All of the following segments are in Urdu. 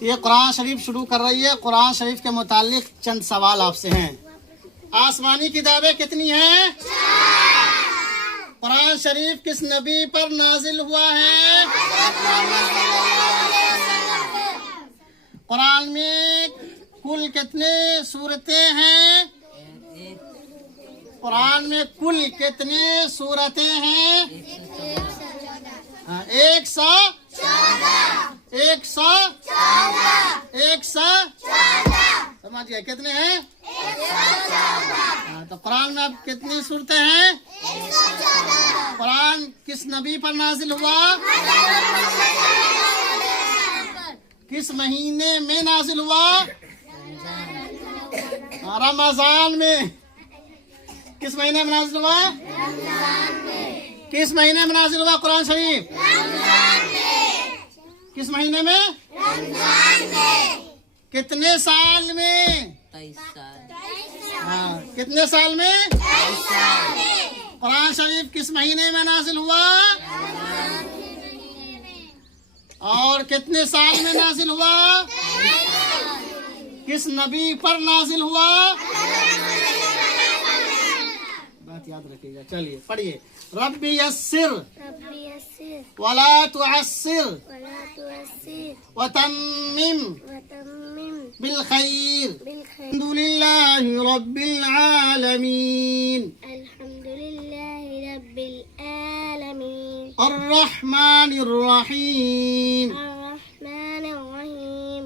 یہ قرآن شریف شروع کر رہی ہے. قرآن شریف کے متعلق چند سوال آپ سے ہیں. آسمانی کتابیں کتنی ہیں؟ قرآن شریف کس نبی پر نازل ہوا ہے؟ قرآن میں کل کتنے سورتیں ہیں؟ قرآن میں کل کتنے سورتیں ہیں؟ 114 سمجھ گئے کتنے ہیں؟ تو قرآن میں اب کتنی صورتیں ہیں؟ قرآن کس نبی پر نازل ہوا؟ کس مہینے میں نازل ہوا؟ رمضان میں. کس مہینے میں نازل ہوا؟ کس مہینے میں نازل ہوا قرآن شریف؟ کس مہینے میں؟ کتنے سال میں؟ 23 سال. ہاں کتنے سال میں؟ قرآن شریف کس مہینے میں نازل ہوا؟ اور کتنے سال میں نازل ہوا؟ کس نبی پر نازل ہوا؟ بات یاد رکھیے گا. چلیے پڑھیے. رب یسر ولا تعسر وتمم بالخير الحمد لله رب العالمين الحمد لله رب العالمين الرحمن الرحيم. الرحمن الرحيم.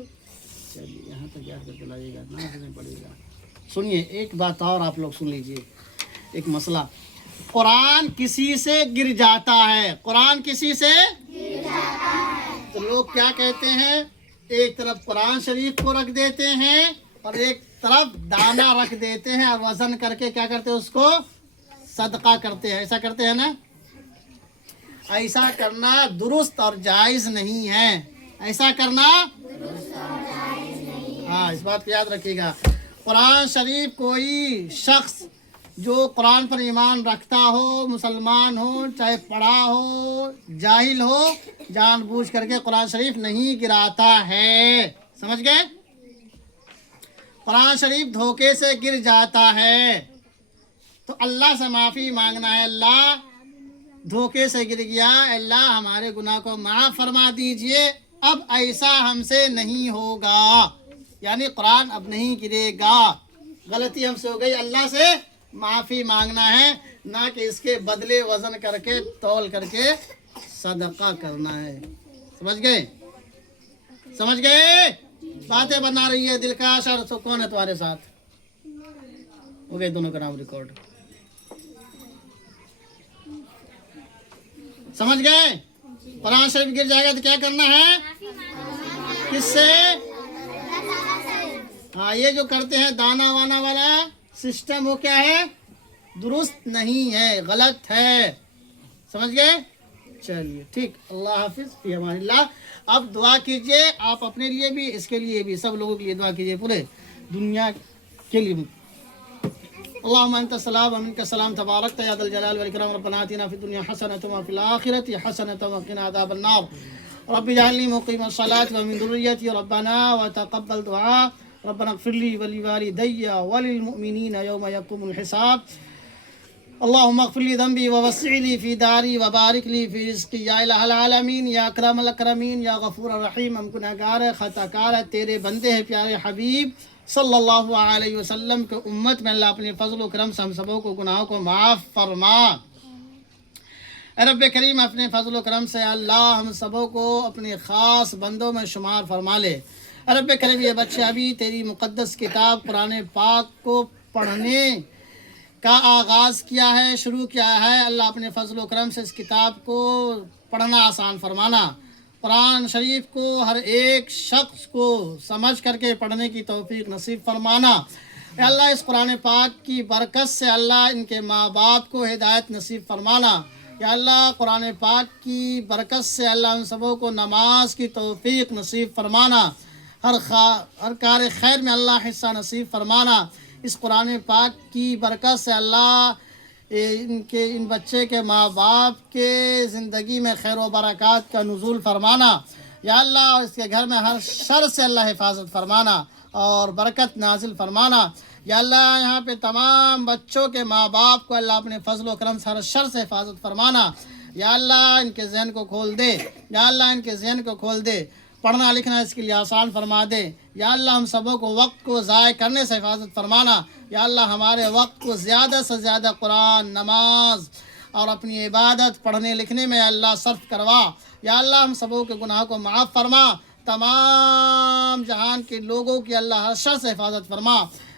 چلیے یہاں تک یاد کر کے لائیے گا, نہ پڑھیے گا. سنیے ایک بات اور آپ لوگ سن لیجئے, ایک مسئلہ. قرآن کسی سے گر جاتا ہے. قرآن کسی سے گر جاتا ہے تو لوگ کیا کہتے ہیں؟ ایک طرف قرآن شریف کو رکھ دیتے ہیں اور ایک طرف دانہ رکھ دیتے ہیں اور وزن کر کے کیا کرتے ہیں؟ اس کو صدقہ کرتے ہیں. ایسا کرتے ہیں نا؟ ایسا کرنا درست اور جائز نہیں ہے. ایسا کرنا ہاں اس بات کو یاد رکھیے گا. قرآن شریف کوئی شخص جو قرآن پر ایمان رکھتا ہو, مسلمان ہو, چاہے پڑھا ہو, جاہل ہو, جان بوجھ کر کے قرآن شریف نہیں گراتا ہے. سمجھ گئے؟ قرآن شریف دھوکے سے گر جاتا ہے تو اللہ سے معافی مانگنا ہے. اللہ دھوکے سے گر گیا, اللہ ہمارے گناہ کو معاف فرما دیجئے, اب ایسا ہم سے نہیں ہوگا. یعنی قرآن اب نہیں گرے گا. غلطی ہم سے ہو گئی, اللہ سے معافی مانگنا ہے, نہ کہ اس کے بدلے وزن کر کے تول کر کے صدقہ کرنا ہے. سمجھ گئے؟ سمجھ گئے؟ باتیں بنا رہی ہے دلکش. اور کون ہے تمہارے ساتھ؟ ہو گئے دونوں کا نام ریکارڈ. سمجھ گئے؟ قرآن شریف گر جائے گا تو کیا کرنا ہے؟ کس سے؟ ہاں یہ جو کرتے ہیں دانا وانا والا سسٹم, وہ کیا ہے؟ درست نہیں ہے, غلط ہے. سمجھ گئے؟ چلیے ٹھیک. اللہ حافظ, فی امان اللہ. اب دعا کیجئے آپ اپنے لیے بھی, اس کے لیے بھی, سب لوگوں کے لیے دعا کیجئے, پورے دنیا کے لیے. اللہم انت السلام ومنک السلام تبارکت یا ذا الجلال والاکرام. ربنا آتنا فی الدنیا حسنۃ وفی الآخرۃ حسنۃ وقنا عذاب النار. رب اجعلنی مقیم الصلاۃ ومن ذریتی ربنا وتقبل دعاء. ربنا اغفر لي ولوالدي وللمؤمنين يوم يقوم الحساب. اللهم اغفر لي ذنبي ووسع لي في داري وبارك لي في رزقي یا الہ العالمین یا اکرم الاکرمین یا غفور الرحیم. ہم گنہگار خطا کار تیرے بندے ہیں پیارے حبیب صلی اللہ علیہ وسلم کے امت میں. اللہ اپنے فضل و کرم سے ہم سبوں کو گناہوں کو معاف فرما. اے رب کریم اپنے فضل و کرم سے اللہ ہم سبوں کو اپنے خاص بندوں میں شمار فرما لے. اے رب کریم یہ بچے ابھی تیری مقدس کتاب قرآن پاک کو پڑھنے کا آغاز کیا ہے, شروع کیا ہے. اللہ اپنے فضل و کرم سے اس کتاب کو پڑھنا آسان فرمانا. قرآن شریف کو ہر ایک شخص کو سمجھ کر کے پڑھنے کی توفیق نصیب فرمانا. اے اللہ اس قرآن پاک کی برکت سے اللہ ان کے ماں باپ کو ہدایت نصیب فرمانا. یا اللہ قرآن پاک کی برکت سے اللہ ان سبوں کو نماز کی توفیق نصیب فرمانا. ہر کار خیر میں اللہ حصہ نصیب فرمانا. اس قرآن پاک کی برکت سے اللہ ان بچے کے ماں باپ کے زندگی میں خیر و برکات کا نزول فرمانا. یا اللہ اور اس کے گھر میں ہر شر سے اللہ حفاظت فرمانا اور برکت نازل فرمانا. یا اللہ یہاں پہ تمام بچوں کے ماں باپ کو اللہ اپنے فضل و کرم سے ہر شر سے حفاظت فرمانا. یا اللہ ان کے ذہن کو کھول دے. یا اللہ ان کے ذہن کو کھول دے. پڑھنا لکھنا اس کے لیے آسان فرما دے. یا اللہ ہم سبوں کو وقت کو ضائع کرنے سے حفاظت فرمانا. یا اللہ ہمارے وقت کو زیادہ سے زیادہ قرآن، نماز اور اپنی عبادت پڑھنے لکھنے میں اللہ صرف کروا. یا اللہ ہم سبوں کے گناہ کو معاف فرما. تمام جہان کے لوگوں کی اللہ ہر شر سے حفاظت فرما.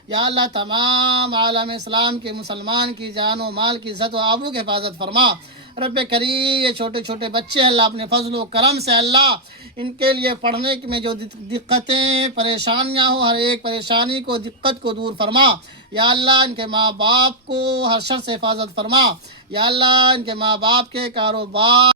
یا اللہ تمام عالم اسلام کے مسلمان کی جان و مال کی عزت و آبرو کی حفاظت فرما. رب کریم یہ چھوٹے چھوٹے بچے اللہ اپنے فضل و کرم سے اللہ ان کے لیے پڑھنے میں جو دقتیں پریشانیاں ہوں ہر ایک پریشانی کو دقت کو دور فرما. یا اللہ ان کے ماں باپ کو ہر شر سے حفاظت فرما. یا اللہ ان کے ماں باپ کے کاروبار